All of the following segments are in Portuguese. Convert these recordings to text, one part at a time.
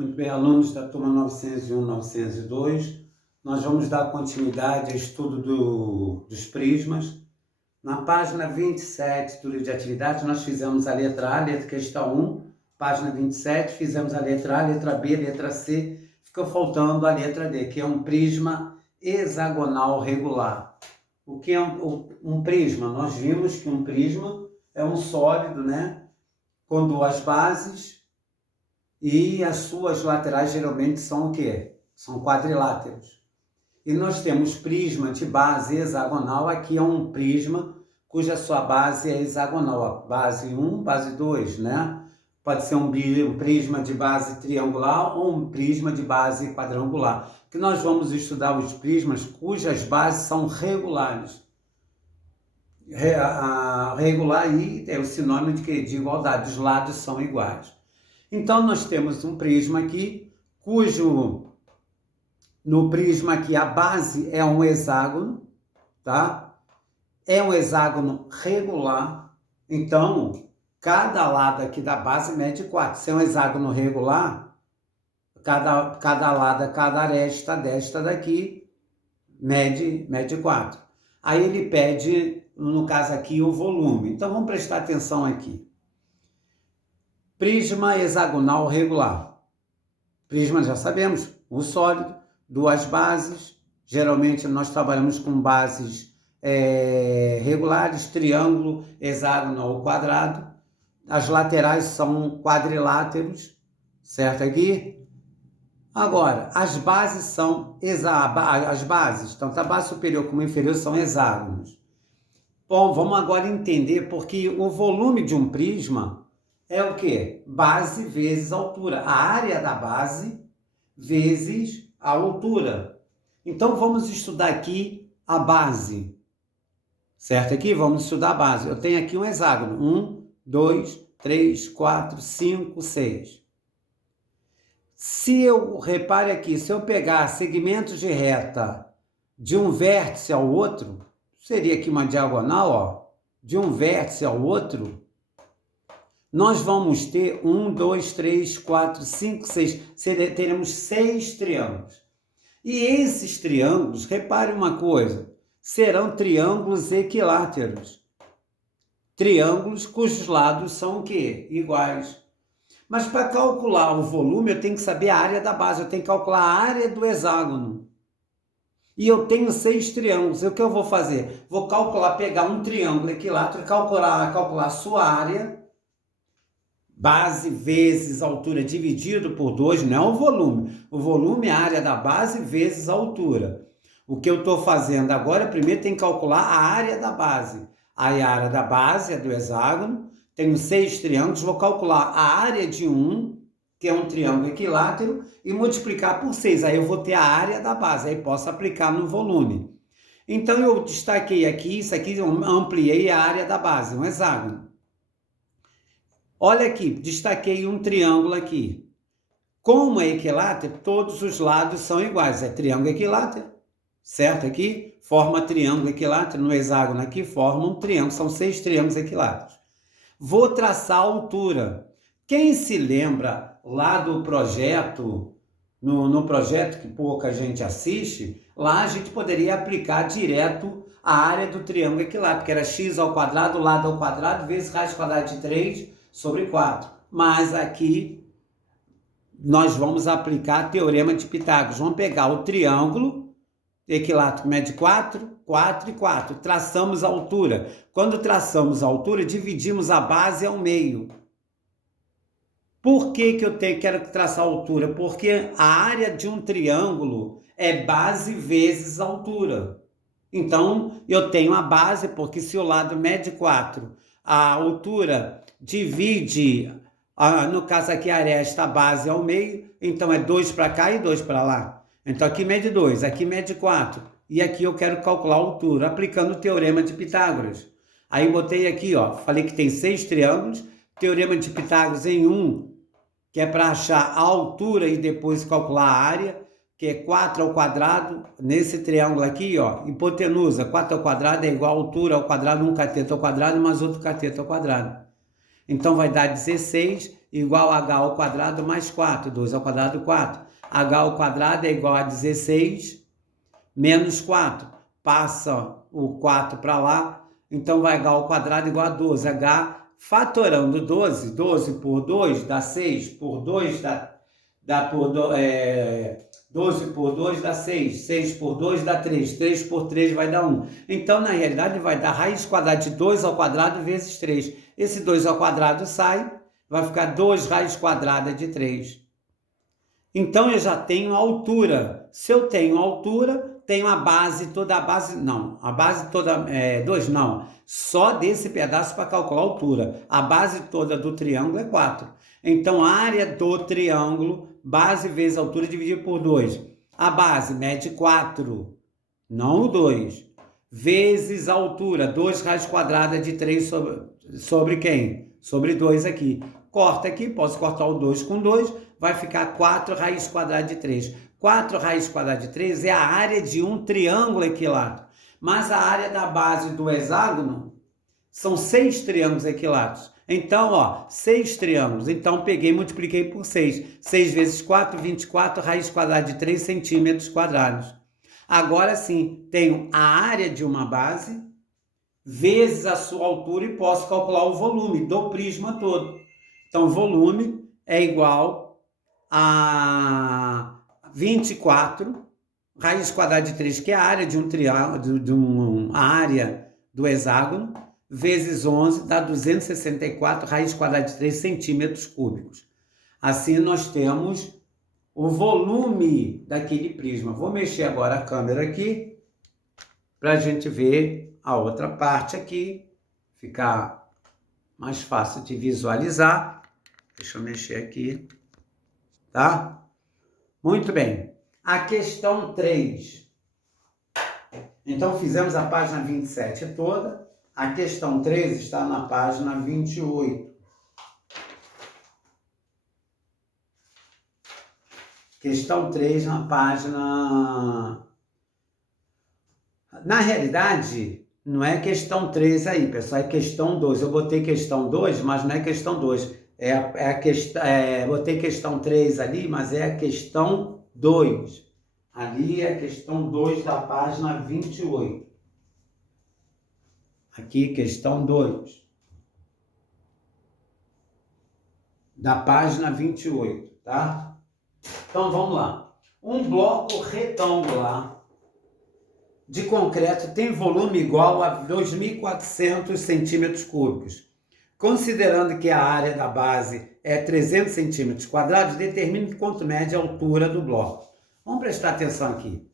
Muito bem, alunos da turma 901, 902, nós vamos dar continuidade ao estudo dos prismas. Na página 27 do livro de atividades, nós fizemos a letra A, letra questão 1, página 27, fizemos a letra A, letra B, letra C, ficou faltando a letra D, que é um prisma hexagonal regular. O que é um prisma? Nós vimos que um prisma é um sólido, né, com duas bases, e as suas laterais geralmente são o quê? São quadriláteros. E nós temos prisma de base hexagonal, aqui é um prisma cuja sua base é hexagonal, a base 1, base 2, né? Pode ser um prisma de base triangular ou um prisma de base quadrangular. Que nós vamos estudar os prismas cujas bases são regulares. Regular aí é o sinônimo de que? De igualdade, os lados são iguais. Então, nós temos um prisma aqui, no prisma aqui a base é um hexágono, tá? É um hexágono regular, então, cada lado aqui da base mede 4. Se é um hexágono regular, cada lado, cada aresta desta daqui, mede 4. Aí ele pede, no caso aqui, o volume. Então, vamos prestar atenção aqui. Prisma hexagonal regular. Prisma, já sabemos, o sólido, duas bases. Geralmente nós trabalhamos com bases regulares, triângulo, hexágono ou quadrado. As laterais são quadriláteros, certo aqui? Agora, as bases são tanto a base superior como a inferior são hexágonos. Bom, vamos agora entender porque o volume de um prisma é o quê? Base vezes altura. A área da base vezes a altura. Então, vamos estudar aqui a base. Certo aqui? Vamos estudar a base. Eu tenho aqui um hexágono. 1, 2, 3, 4, 5, 6. Repare aqui, se eu pegar segmentos de reta de um vértice ao outro, seria aqui uma diagonal, ó, de um vértice ao outro, nós vamos ter 1, 2, 3, 4, 5, 6. Teremos 6 triângulos. E esses triângulos, repare uma coisa, serão triângulos equiláteros. Triângulos cujos lados são o quê? Iguais. Mas para calcular o volume, eu tenho que saber a área da base, eu tenho que calcular a área do hexágono. E eu tenho 6 triângulos. O que eu vou fazer? Vou pegar um triângulo equilátero, calcular a sua área, base vezes altura dividido por 2, não é o volume. O volume é a área da base vezes a altura. O que eu estou fazendo agora, primeiro tem que calcular a área da base. Aí a área da base é do hexágono, tenho 6 triângulos, vou calcular a área de um, que é um triângulo equilátero, e multiplicar por 6. Aí eu vou ter a área da base, aí posso aplicar no volume. Então eu destaquei aqui, isso aqui eu ampliei a área da base, um hexágono. Olha aqui, destaquei um triângulo aqui. Como é equilátero, todos os lados são iguais. É triângulo equilátero, certo? Aqui forma triângulo equilátero, no hexágono aqui forma um triângulo, são 6 triângulos equiláteros. Vou traçar a altura. Quem se lembra lá do projeto, no projeto que pouca gente assiste, lá a gente poderia aplicar direto a área do triângulo equilátero, que era x ao quadrado, lado ao quadrado, vezes raiz quadrada de 3 sobre 4. Mas aqui nós vamos aplicar o teorema de Pitágoras. Vamos pegar o triângulo equilátero que mede 4, 4 e 4. Traçamos a altura. Quando traçamos a altura, dividimos a base ao meio. Por que eu quero traçar a altura? Porque a área de um triângulo é base vezes altura. Então, eu tenho a base, porque se o lado mede 4, a altura divide, no caso aqui a aresta, a base ao meio, então é 2 para cá e 2 para lá. Então aqui mede 2, aqui mede 4, e aqui eu quero calcular a altura, aplicando o teorema de Pitágoras. Aí botei aqui, ó, falei que tem 6 triângulos, teorema de Pitágoras em 1, que é para achar a altura e depois calcular a área, que é 4 ao quadrado, nesse triângulo aqui, ó, hipotenusa, 4 ao quadrado é igual a altura ao quadrado, um cateto ao quadrado, mais outro cateto ao quadrado. Então vai dar 16, igual a h ao quadrado mais 4. 2 ao quadrado, 4. h ao quadrado é igual a 16 menos 4. Passa o 4 para lá, então vai h ao quadrado igual a 12. h fatorando 12, 12 por 2 dá 6, por 2 12 por 2 dá 6, 6 por 2 dá 3, 3 por 3 vai dar 1. Então, na realidade, vai dar raiz quadrada de 2 ao quadrado vezes 3. Esse 2 ao quadrado sai, vai ficar 2 raiz quadrada de 3. Então, eu já tenho a altura. Se eu tenho a altura, tenho a base toda, a base toda, 2 não, só desse pedaço para calcular a altura. A base toda do triângulo é 4. Então, a área do triângulo, base vezes altura dividido por 2. A base mede 4, não o 2, vezes a altura, 2 raiz quadrada de 3 sobre quem? Sobre 2 aqui. Corta aqui, posso cortar o 2 com 2, vai ficar 4 raiz quadrada de 3. 4 raiz quadrada de 3 é a área de um triângulo equilátero. Mas a área da base do hexágono são 6 triângulos equiláteros. Então, 6 triângulos. Então, peguei e multipliquei por 6. 6 vezes 4, 24, raiz quadrada de 3 centímetros quadrados. Agora sim, tenho a área de uma base vezes a sua altura e posso calcular o volume do prisma todo. Então, volume é igual a 24 raiz quadrada de 3, que é a área de um triângulo, a área do hexágono, vezes 11 dá 264 raiz quadrada de 3 centímetros cúbicos. Assim, nós temos o volume daquele prisma. Vou mexer agora a câmera aqui para a gente ver a outra parte aqui, ficar mais fácil de visualizar. Deixa eu mexer aqui, tá? Muito bem. A questão 3. Então, fizemos a página 27 toda. A questão 3 está na página 28. Questão 3 na página... Na realidade, não é questão 3 aí, pessoal, é questão 2. Eu botei questão 2, mas não é questão 2. Botei questão 3 ali, mas é a questão 2. Ali é a questão 2 da página 28. Aqui, questão 2. Da página 28, tá? Então, vamos lá. Um bloco retangular de concreto tem volume igual a 2.400 centímetros cúbicos. Considerando que a área da base é 300 centímetros quadrados, determine quanto mede a altura do bloco. Vamos prestar atenção aqui.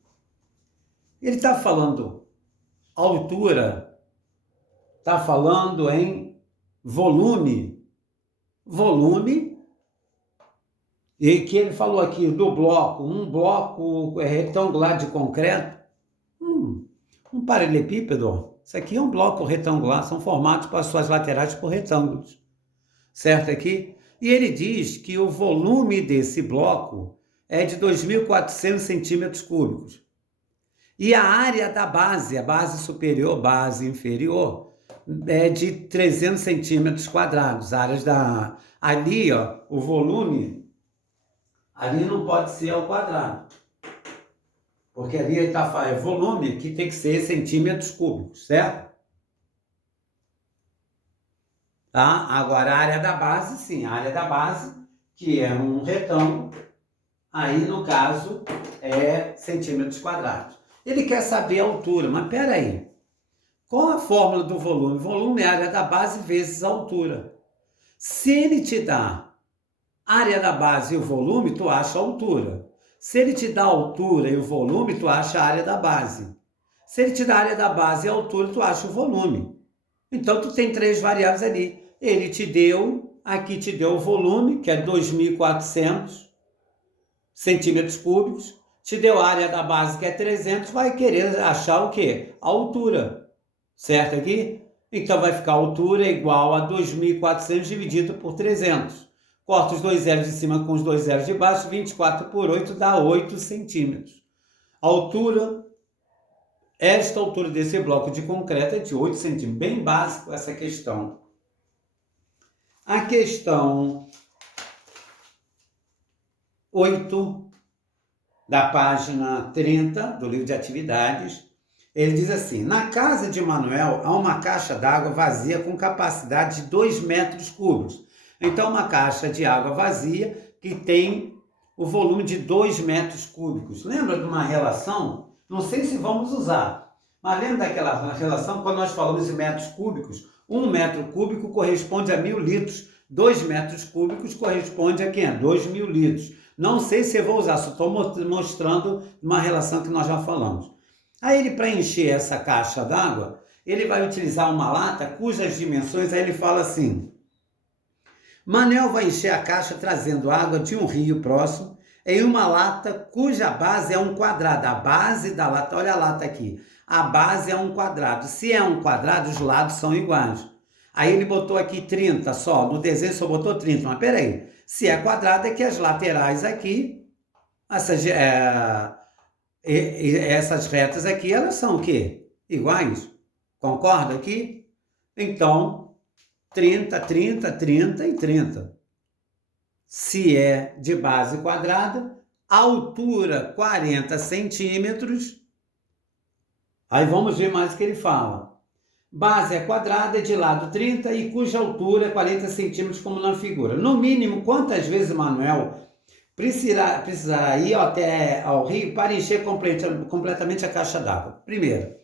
Ele está falando altura, está falando em volume. Volume, e que ele falou aqui do bloco, um bloco retangular de concreto, um paralelepípedo. Isso aqui é um bloco retangular, são formados para suas laterais por retângulos, certo aqui? E ele diz que o volume desse bloco é de 2.400 centímetros cúbicos. E a área da base, a base superior, base inferior, é de 300 centímetros quadrados. Áreas da... Ali, o volume, ali não pode ser ao quadrado. Porque ali é volume que tem que ser centímetros cúbicos, certo? Tá? Agora, a área da base, sim. A área da base, que é um retângulo, aí, no caso, é centímetros quadrados. Ele quer saber a altura, mas espera aí. Qual a fórmula do volume? Volume é a área da base vezes a altura. Se ele te dá a área da base e o volume, tu acha a altura. Se ele te dá a altura e o volume, tu acha a área da base. Se ele te dá a área da base e a altura, tu acha o volume. Então, tu tem 3 variáveis ali. Ele te deu, aqui te deu o volume, que é 2.400 centímetros cúbicos. Te deu a área da base, que é 300, vai querer achar o quê? A altura. Certo aqui? Então, vai ficar a altura igual a 2.400 dividido por 300. Corta os 2 zeros de cima com os 2 zeros de baixo, 24 por 8 dá 8 centímetros. A altura, esta altura desse bloco de concreto é de 8 centímetros. Bem básico essa questão. A questão 8 da página 30 do livro de atividades. Ele diz assim: na casa de Manuel há uma caixa d'água vazia com capacidade de 2 metros cúbicos. Então, uma caixa de água vazia que tem o volume de 2 metros cúbicos. Lembra de uma relação? Não sei se vamos usar, mas lembra daquela relação quando nós falamos em metros cúbicos? 1 metro cúbico corresponde a 1.000 litros, 2 metros cúbicos corresponde a quem? 2.000 litros. Não sei se eu vou usar, só estou mostrando uma relação que nós já falamos. Aí ele, para encher essa caixa d'água, ele vai utilizar uma lata cujas dimensões, aí ele fala assim: Manel vai encher a caixa trazendo água de um rio próximo em uma lata cuja base é um quadrado. A base da lata, olha a lata aqui, a base é um quadrado. Se é um quadrado, os lados são iguais. Aí ele botou aqui 30 só, no desenho só botou 30, mas peraí, se é quadrado é que as laterais aqui, essas retas aqui, elas são o quê? Iguais. Concorda aqui? Então, 30, 30, 30 e 30. Se é de base quadrada, altura 40 centímetros. Aí vamos ver mais o que ele fala. Base é quadrada, é de lado 30 e cuja altura é 40 centímetros, como na figura. No mínimo, quantas vezes o Manuel precisará ir até ao rio para encher completamente a caixa d'água? Primeiro,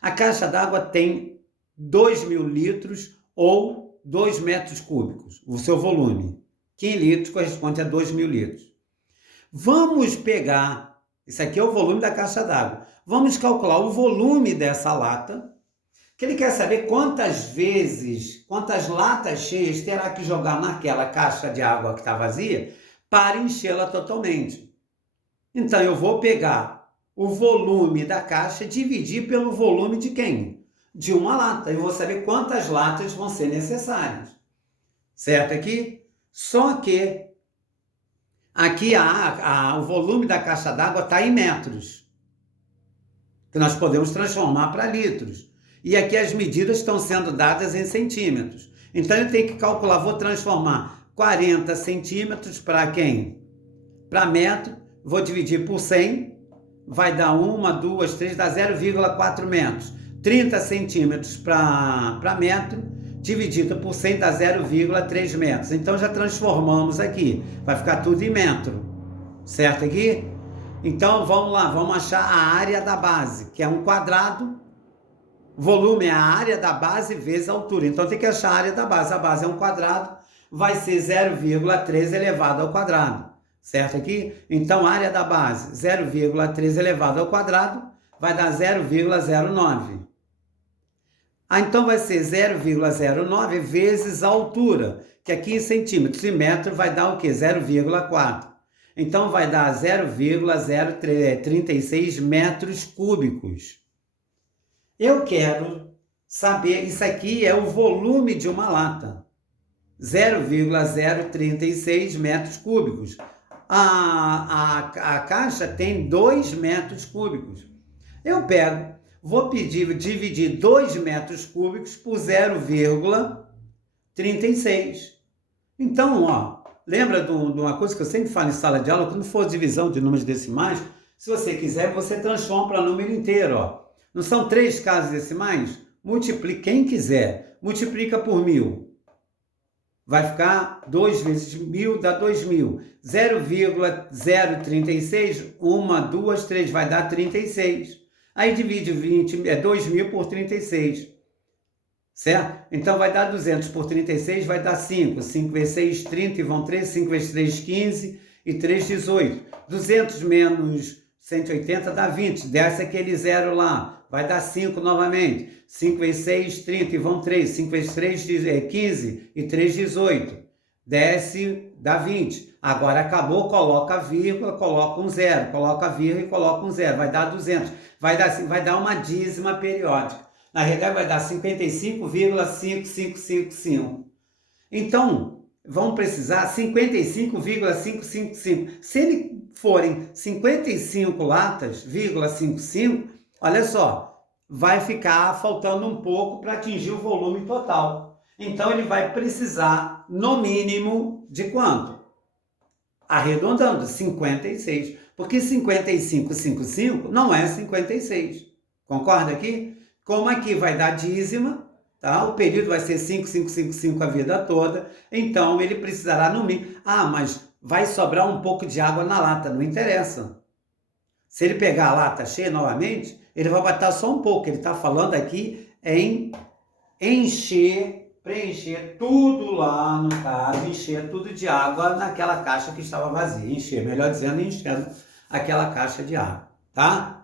a caixa d'água tem 2.000 litros ou 2 metros cúbicos, o seu volume. 15 litros corresponde a 2.000 litros. Vamos pegar, isso aqui é o volume da caixa d'água, vamos calcular o volume dessa lata, que ele quer saber quantas latas cheias terá que jogar naquela caixa de água que está vazia para enchê-la totalmente. Então eu vou pegar o volume da caixa e dividir pelo volume de quem? De uma lata. Eu vou saber quantas latas vão ser necessárias. Certo aqui? Só que aqui o volume da caixa d'água está em metros, que nós podemos transformar para litros. E aqui as medidas estão sendo dadas em centímetros. Então eu tenho que calcular, vou transformar 40 centímetros para quem? Para metro, vou dividir por 100, vai dar 1, 2, 3, dá 0,4 metros. 30 centímetros para metro, dividido por 100 dá 0,3 metros. Então já transformamos aqui, vai ficar tudo em metro, certo aqui? Então vamos lá, vamos achar a área da base, que é um quadrado. Volume é a área da base vezes a altura. Então tem que achar a área da base. A base é um quadrado, vai ser 0,3 elevado ao quadrado. Certo aqui? Então a área da base, 0,3 elevado ao quadrado, vai dar 0,09. Então vai ser 0,09 vezes a altura, que aqui em centímetros e metro vai dar o quê? 0,4. Então vai dar 0,036 metros cúbicos. Eu quero saber, isso aqui é o volume de uma lata, 0,036 metros cúbicos. A caixa tem 2 metros cúbicos. Eu vou dividir 2 metros cúbicos por 0,36. Então, lembra de uma coisa que eu sempre falo em sala de aula, quando for divisão de números decimais, se você quiser, você transforma para número inteiro, Não são 3 casas decimais? Multiplica, quem quiser, multiplica por 1.000. Vai ficar 2 vezes 1.000 dá 2.000. 0,036, 1, 2, 3, vai dar 36. Aí divide 2.000 por 36. Certo? Então vai dar 200 por 36, vai dar 5. 5 vezes 6, 30 e vão 3. 5 vezes 3, 15 e 3, 18. 200 menos 180 dá 20. Desce aquele zero lá. Vai dar 5 novamente. 5 vezes 6, 30 e vão 3. 5 vezes 3, 15 e 3, 18. Desce, dá 20. Agora acabou, coloca a vírgula, coloca um zero. Coloca a vírgula e coloca um zero. Vai dar 200. Vai dar uma dízima periódica. Na realidade vai dar 55,5555. Então, vamos precisar 55,555. Se ele forem 55 latas, 55, olha só, vai ficar faltando um pouco para atingir o volume total. Então, ele vai precisar, no mínimo, de quanto? arredondando, 56. Porque 55,55 não é 56. Concorda aqui? Como aqui vai dar dízima, tá? O período vai ser 5,555 a vida toda, então ele precisará no mínimo. Ah, mas vai sobrar um pouco de água na lata, não interessa. Se ele pegar a lata cheia novamente, ele vai botar só um pouco. Ele está falando aqui em preencher tudo lá, no caso, encher tudo de água naquela caixa que estava vazia. Encher, melhor dizendo, enchendo aquela caixa de água, tá?